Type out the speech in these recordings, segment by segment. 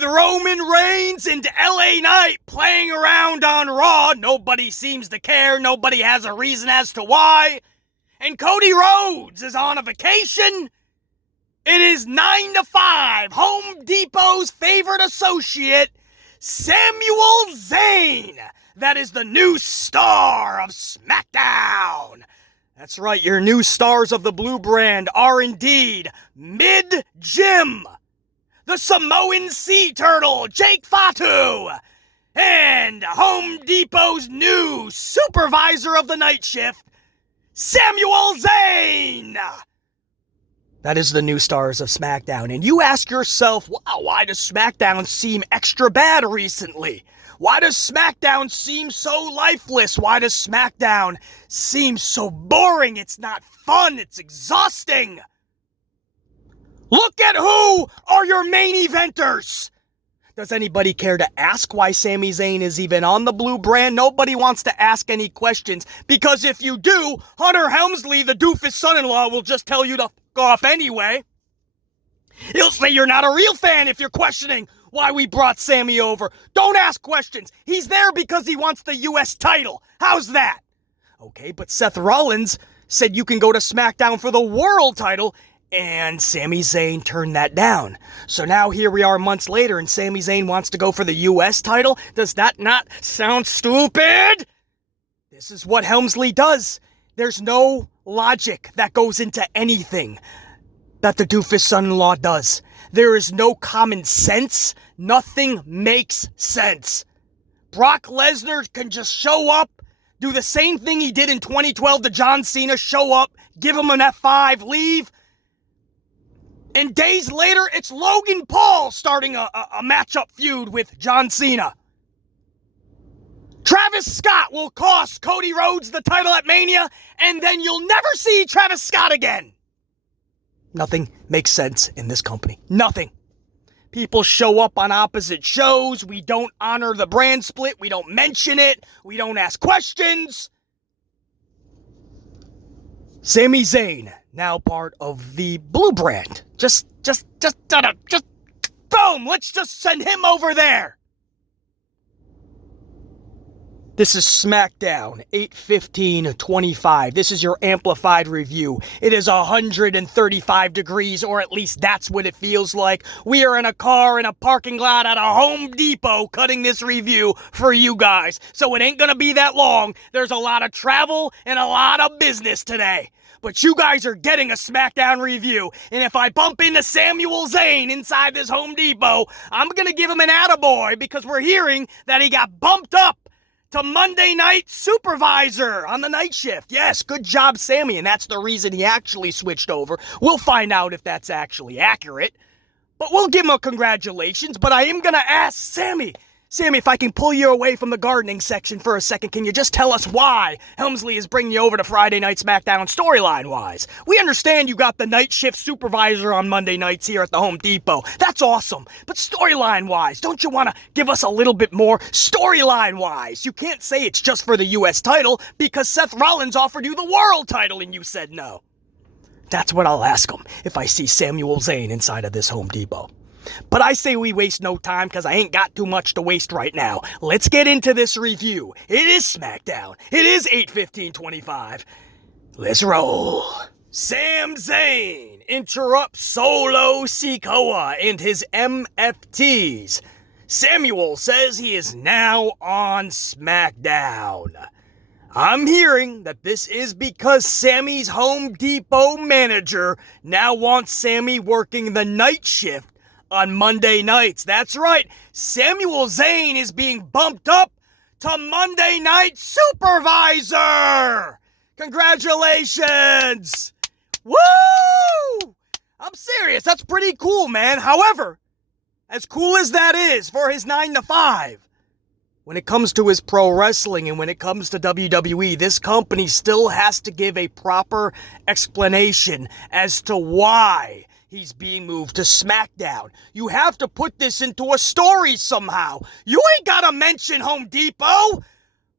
With Roman Reigns and LA Knight playing around on Raw, nobody seems to care, nobody has a reason as to why, and Cody Rhodes is on a vacation. It is 9 to 5, Home Depot's favorite associate, Samuel Zayn. That is the new star of SmackDown. That's right, your new stars of the blue brand are indeed mid-gym. The Samoan Sea Turtle, Jake Fatu, and Home Depot's new supervisor of the night shift, Samuel Zayn. That is the new stars of SmackDown. And you ask yourself, wow, why does SmackDown seem extra bad recently? Why does SmackDown seem so lifeless? Why does SmackDown seem so boring? It's not fun. It's exhausting. Look at who are your main eventers. Does anybody care to ask why Sami Zayn is even on the blue brand? Nobody wants to ask any questions, because if you do, Hunter Helmsley, the doofus son-in-law, will just tell you to f*** off anyway. He'll say you're not a real fan if you're questioning why we brought Sami over. Don't ask questions. He's there because he wants the U.S. title. How's that? Okay, but Seth Rollins said you can go to SmackDown for the world title, and Sami Zayn turned that down. So now here we are months later, and Sami Zayn wants to go for the U.S. title? Does that not sound stupid? This is what Helmsley does. There's no logic that goes into anything that the doofus son-in-law does. There is no common sense. Nothing makes sense. Brock Lesnar can just show up, do the same thing he did in 2012 to John Cena, show up, give him an F5, leave. And days later, it's Logan Paul starting a matchup feud with John Cena. Travis Scott will cost Cody Rhodes the title at Mania, and then you'll never see Travis Scott again. Nothing makes sense in this company. Nothing. People show up on opposite shows. We don't honor the brand split. We don't mention it. We don't ask questions. Sami Zayn, now part of the blue brand. Just boom! Let's just send him over there. This is SmackDown, 8/15/25. This is your amplified review. It is 135 degrees, or at least that's what it feels like. We are in a car in a parking lot at a Home Depot cutting this review for you guys. So it ain't gonna be that long. There's a lot of travel and a lot of business today. But you guys are getting a SmackDown review. And if I bump into Samuel Zayn inside this Home Depot, I'm gonna give him an attaboy, because we're hearing that he got bumped up to Monday Night Supervisor on the night shift. Yes, good job, Sami, and that's the reason he actually switched over. We'll find out if that's actually accurate, but we'll give him a congratulations. But I am going to ask Sami, if I can pull you away from the gardening section for a second, can you just tell us why Helmsley is bringing you over to Friday Night SmackDown storyline-wise? We understand you got the night shift supervisor on Monday nights here at the Home Depot. That's awesome. But storyline-wise, don't you want to give us a little bit more storyline-wise? You can't say it's just for the U.S. title because Seth Rollins offered you the world title and you said no. That's what I'll ask him if I see Samuel Zayn inside of this Home Depot. But I say we waste no time, because I ain't got too much to waste right now. Let's get into this review. It is SmackDown. It is 8/15/25. Let's roll. Sam Zayn interrupts Solo Sikoa and his MFTs. Samuel says he is now on SmackDown. I'm hearing that this is because Sami's Home Depot manager now wants Sami working the night shift on Monday nights. That's right. Samuel Zayn is being bumped up to Monday Night Supervisor. Congratulations. Woo! I'm serious. That's pretty cool, man. However, as cool as that is for his 9 to 5, when it comes to his pro wrestling and when it comes to WWE, this company still has to give a proper explanation as to why he's being moved to SmackDown. You have to put this into a story somehow. You ain't gotta mention Home Depot,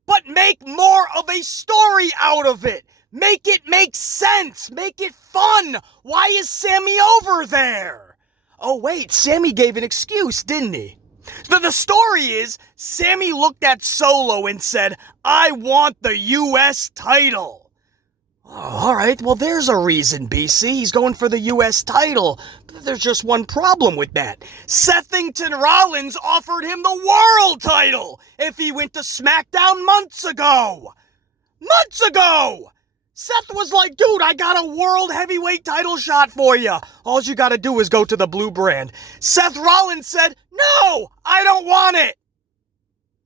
but make more of a story out of it. Make it make sense. Make it fun. Why is Sami over there? Oh wait, Sami gave an excuse, didn't he? The story is, Sami looked at Solo and said, I want the U.S. title. Oh, all right, well, there's a reason, BC. He's going for the U.S. title. But there's just one problem with that. Sethington Rollins offered him the world title if he went to SmackDown months ago. Months ago! Seth was like, dude, I got a world heavyweight title shot for you. All you gotta do is go to the blue brand. Seth Rollins said, no, I don't want it.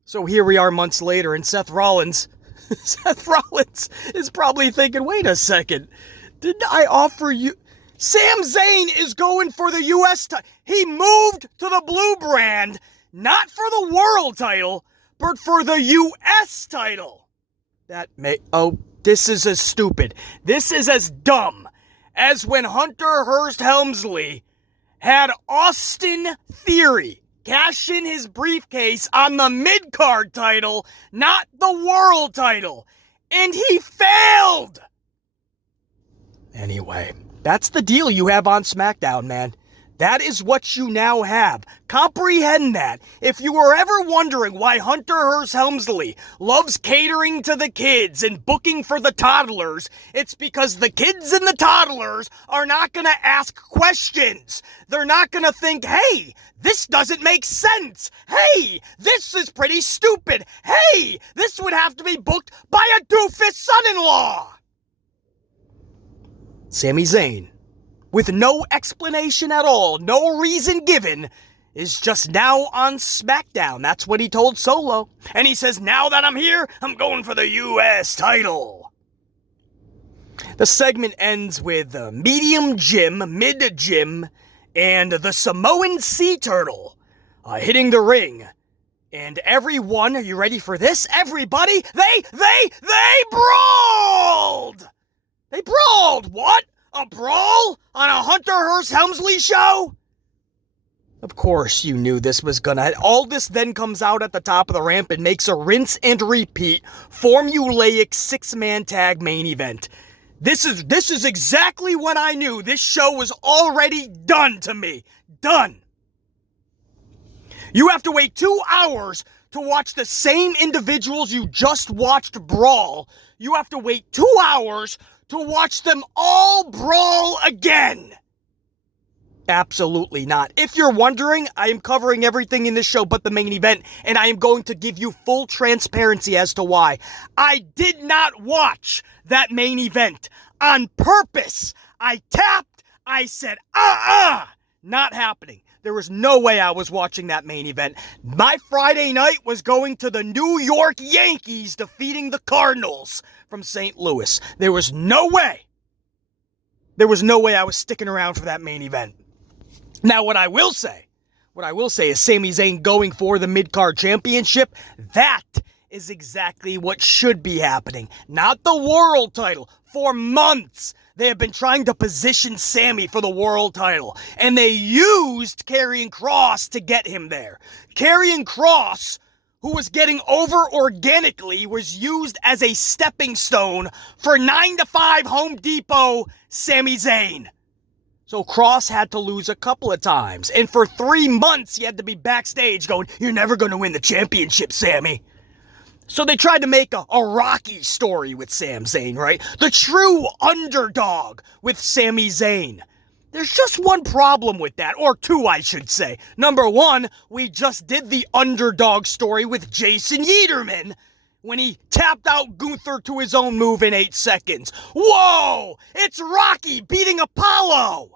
So here we are months later, and Seth Rollins is probably thinking, wait a second, didn't I offer you? Sami Zayn is going for the U.S. title. He moved to the blue brand, not for the world title, but for the U.S. title. This is as stupid. This is as dumb as when Hunter Hearst Helmsley had Austin Theory cash in his briefcase on the mid-card title, not the world title. And he failed! Anyway, that's the deal you have on SmackDown, man. That is what you now have. Comprehend that. If you were ever wondering why Hunter Hearst Helmsley loves catering to the kids and booking for the toddlers, it's because the kids and the toddlers are not going to ask questions. They're not going to think, hey, this doesn't make sense. Hey, this is pretty stupid. Hey, this would have to be booked by a doofus son-in-law. Sami Zayn, with no explanation at all, no reason given, is just now on SmackDown. That's what he told Solo. And he says, now that I'm here, I'm going for the U.S. title. The segment ends with Medium Jim, Mid Jim, and the Samoan Sea Turtle hitting the ring. And everyone, are you ready for this? Everybody, they brawled! They brawled! What? A brawl? On a Hunter Hearst Helmsley show? Of course you knew this was gonna... All this then comes out at the top of the ramp and makes a rinse and repeat formulaic six-man tag main event. This is exactly what I knew. This show was already done to me. Done. You have to wait 2 hours to watch the same individuals you just watched brawl. You have to wait 2 hours to watch them all brawl again. Absolutely not. If you're wondering, I am covering everything in this show but the main event, and I am going to give you full transparency as to why. I did not watch that main event on purpose. I tapped, I said, not happening. There was no way I was watching that main event. My Friday night was going to the New York Yankees defeating the Cardinals from St. Louis. There was no way I was sticking around for that main event. Now, what I will say is Sami Zayn going for the mid-card championship. That is exactly what should be happening. Not the world title. For months, they have been trying to position Sami for the world title, and they used Karrion Kross to get him there. Karrion Kross, who was getting over organically, was used as a stepping stone for 9-to-5 Home Depot Sami Zayn. So Kross had to lose a couple of times, and for 3 months he had to be backstage going, you're never going to win the championship, Sami. So they tried to make a Rocky story with Sami Zayn, right? The true underdog with Sami Zayn. There's just one problem with that, or two, I should say. Number one, we just did the underdog story with Jason Yeaterman when he tapped out Gunther to his own move in 8 seconds. Whoa! It's Rocky beating Apollo!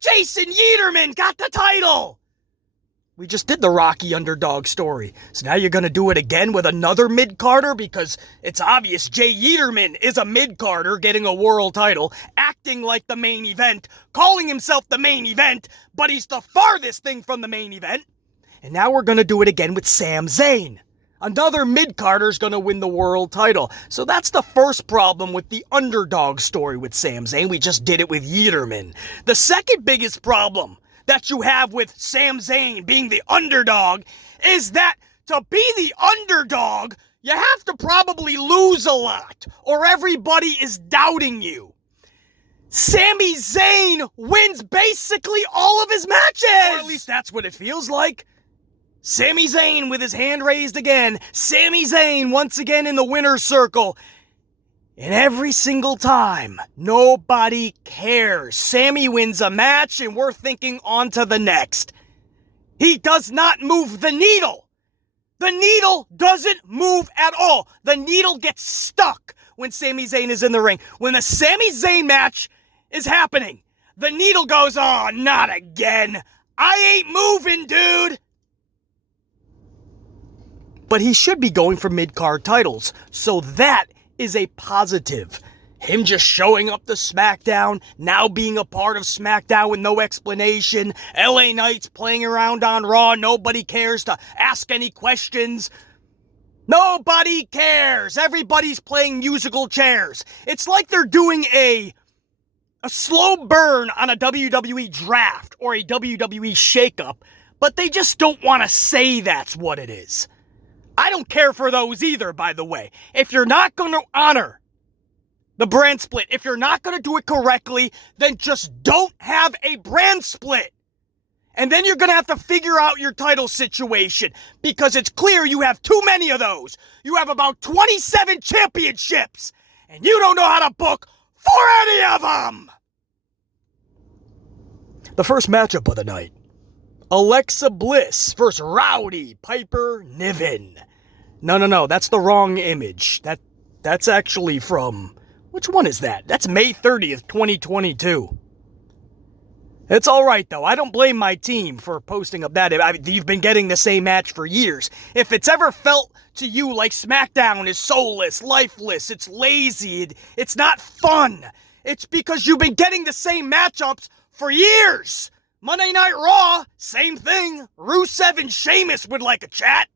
Jason Yeaterman got the title! We just did the Rocky underdog story. So now you're going to do it again with another mid-carder? Because it's obvious Jay Yeaterman is a mid-carder getting a world title, acting like the main event, calling himself the main event, but he's the farthest thing from the main event. And now we're going to do it again with Sami Zayn. Another mid-carder's going to win the world title. So that's the first problem with the underdog story with Sami Zayn. We just did it with Yeaterman. The second biggest problem that you have with Sami Zayn being the underdog is that to be the underdog, you have to probably lose a lot, or everybody is doubting you. Sami Zayn wins basically all of his matches! Or at least that's what it feels like. Sami Zayn with his hand raised again. Sami Zayn once again in the winner's circle. And every single time, nobody cares. Sami wins a match and we're thinking on to the next. He does not move the needle. The needle doesn't move at all. The needle gets stuck when Sami Zayn is in the ring. When the Sami Zayn match is happening, the needle goes, oh, not again. I ain't moving, dude. But he should be going for mid-card titles, so that is a positive. Him just showing up to SmackDown, now being a part of SmackDown with no explanation, LA Knights playing around on Raw, nobody cares to ask any questions. Nobody cares. Everybody's playing musical chairs. It's like they're doing a slow burn on a WWE draft or a WWE shakeup, but they just don't want to say that's what it is. I don't care for those either, by the way. If you're not going to honor the brand split, if you're not going to do it correctly, then just don't have a brand split. And then you're going to have to figure out your title situation, because it's clear you have too many of those. You have about 27 championships, and you don't know how to book for any of them. The first matchup of the night. Alexa Bliss versus Rowdy Piper Niven. No, that's the wrong image. That's actually from, which one is that? That's May 30th, 2022. It's alright though, I don't blame my team for posting up that. I mean, you've been getting the same match for years. If it's ever felt to you like SmackDown is soulless, lifeless, it's lazy, it's not fun, it's because you've been getting the same matchups for years. Monday Night Raw, same thing. Rusev and Sheamus would like a chat.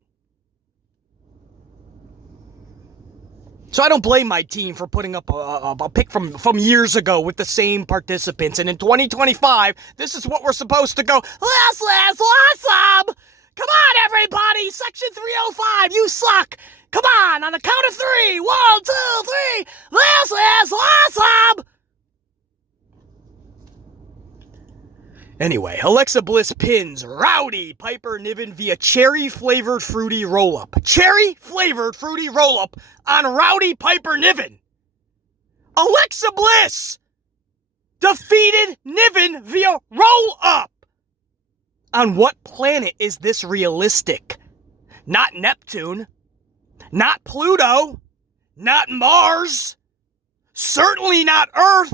So I don't blame my team for putting up a pick from years ago with the same participants. And in 2025, this is what we're supposed to go. Awesome! Come on, everybody! Section 305, you suck! Come on the count of 3. 1, 2, 3. This is awesome! Anyway, Alexa Bliss pins Rowdy Piper Niven via cherry-flavored fruity roll-up. Cherry-flavored fruity roll-up on Rowdy Piper Niven. Alexa Bliss defeated Niven via roll-up. On what planet is this realistic? Not Neptune. Not Pluto. Not Mars. Certainly not Earth.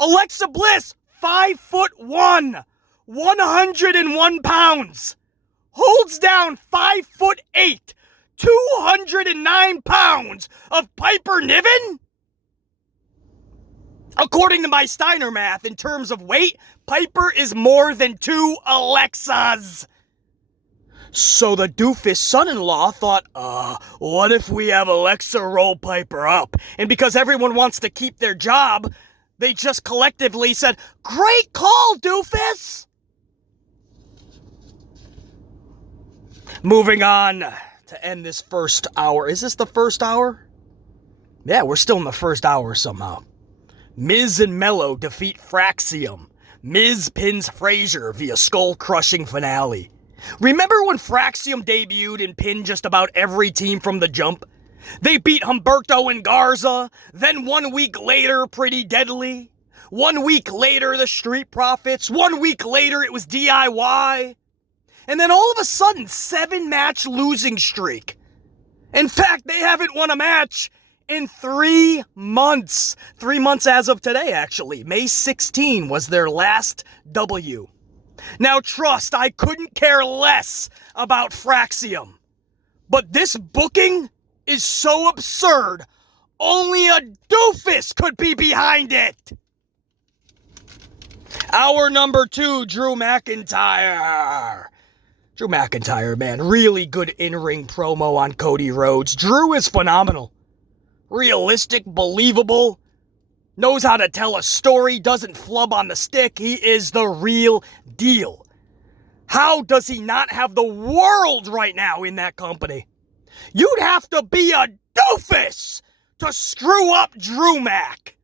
Alexa Bliss, 5'1", 101 pounds, holds down 5'8", 209 pounds of Piper Niven? According to my Steiner math, in terms of weight, Piper is more than 2 Alexas. So the doofus son-in-law thought, what if we have Alexa roll Piper up? And because everyone wants to keep their job, they just collectively said, great call, doofus! Moving on to end this first hour. Is this the first hour? Yeah, we're still in the first hour somehow. Miz and Mello defeat Fraxium. Miz pins Frazier via skull-crushing finale. Remember when Fraxium debuted and pinned just about every team from the jump? They beat Humberto and Garza, then 1 week later, Pretty Deadly. 1 week later, the Street Profits. 1 week later, it was DIY. And then all of a sudden, 7-match losing streak. In fact, they haven't won a match in 3 months. 3 months as of today, actually. May 16 was their last W. Now, trust, I couldn't care less about Fraxium. But this booking is so absurd, only a doofus could be behind it. Hour number 2, Drew McIntyre. Drew McIntyre, man, really good in-ring promo on Cody Rhodes. Drew is phenomenal. Realistic, believable, knows how to tell a story, doesn't flub on the stick. He is the real deal. How does he not have the world right now in that company? You'd have to be a doofus to screw up Drew Mac.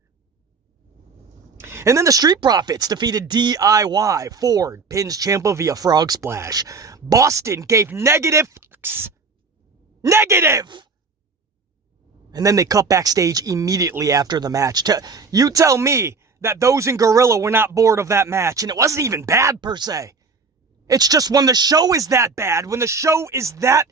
And then the Street Profits defeated DIY. Ford pins Ciampa via frog splash. Boston gave negative fucks. Negative! And then they cut backstage immediately after the match. You tell me that those in Gorilla were not bored of that match, and it wasn't even bad per se. It's just when the show is that bad, when the show is that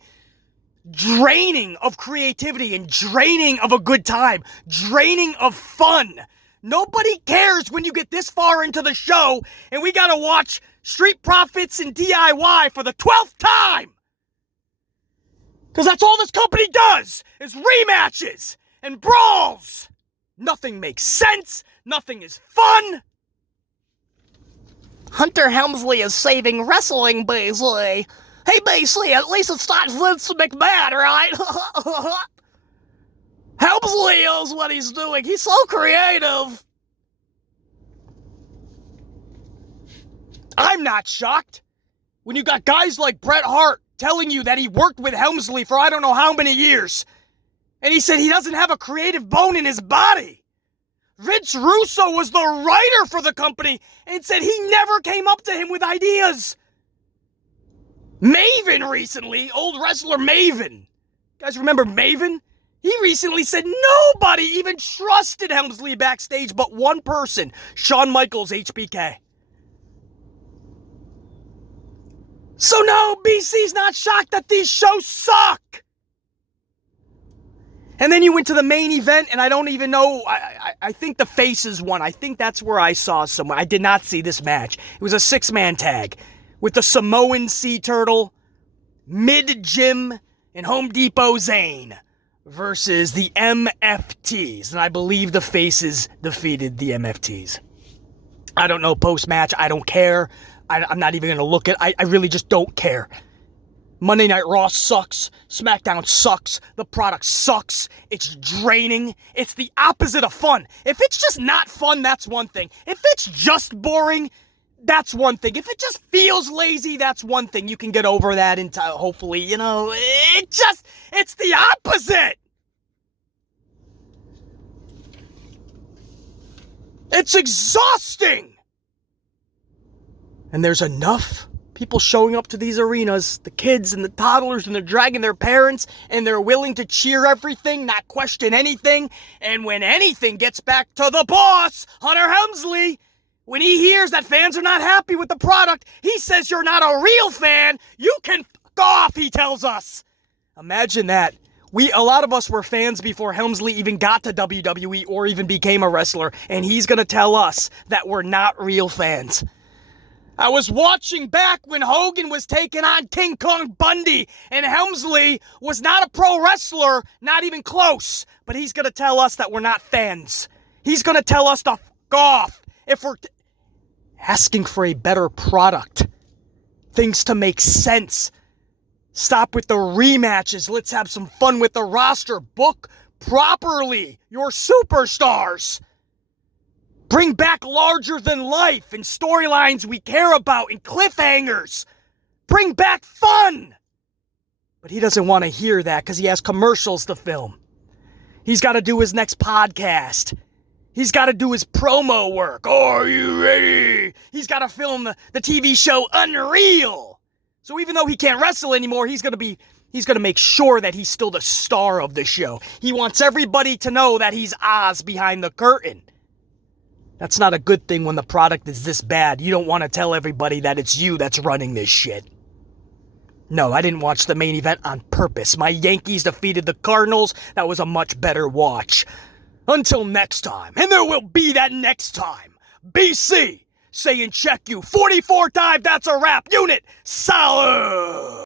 draining of creativity and draining of a good time, draining of fun. Nobody cares when you get this far into the show and we gotta watch Street Profits and DIY for the 12th time. Because that's all this company does, is rematches and brawls. Nothing makes sense. Nothing is fun. Hunter Helmsley is saving wrestling, Baszler. Hey, Baszler, at least it's not Vince McMahon, right? Helmsley knows what he's doing. He's so creative. I'm not shocked. When you got guys like Bret Hart telling you that he worked with Helmsley for I don't know how many years, and he said he doesn't have a creative bone in his body. Vince Russo was the writer for the company and said he never came up to him with ideas. Maven recently, old wrestler Maven. You guys remember Maven? He recently said nobody even trusted Helmsley backstage but one person, Shawn Michaels, HBK. So no, BC's not shocked that these shows suck. And then you went to the main event, and I don't even know, I think the Faces won. I think that's where I saw someone. I did not see this match. It was a 6-man tag with the Samoan Sea Turtle, Mid-Jim, and Home Depot Zayn versus the MFTs. And I believe the Faces defeated the MFTs. I don't know post-match. I don't care. I'm not even going to look at it. I really just don't care. Monday Night Raw sucks. SmackDown sucks. The product sucks. It's draining. It's the opposite of fun. If it's just not fun, that's one thing. If it's just boring, that's one thing. If it just feels lazy, that's one thing. You can get over that in time, hopefully, it's the opposite. It's exhausting. And there's enough people showing up to these arenas, the kids and the toddlers, and they're dragging their parents, and they're willing to cheer everything, not question anything. And when anything gets back to the boss, Hunter Helmsley, when he hears that fans are not happy with the product, he says you're not a real fan. You can fuck off, he tells us. Imagine that. A lot of us were fans before Helmsley even got to WWE or even became a wrestler, and he's gonna tell us that we're not real fans. I was watching back when Hogan was taking on King Kong Bundy, and Helmsley was not a pro wrestler, not even close. But he's going to tell us that we're not fans. He's going to tell us to fuck off if we're asking for a better product. Things to make sense. Stop with the rematches. Let's have some fun with the roster. Book properly your superstars. Bring back larger than life and storylines we care about and cliffhangers. Bring back fun. But he doesn't want to hear that because he has commercials to film. He's got to do his next podcast. He's got to do his promo work. Are you ready? He's got to film the TV show Unreal. So even though he can't wrestle anymore, he's going to make sure that he's still the star of the show. He wants everybody to know that he's Oz behind the curtain. That's not a good thing when the product is this bad. You don't want to tell everybody that it's you that's running this shit. No, I didn't watch the main event on purpose. My Yankees defeated the Cardinals. That was a much better watch. Until next time, and there will be that next time. BC, saying check you 44 times, that's a wrap. Unit, solid.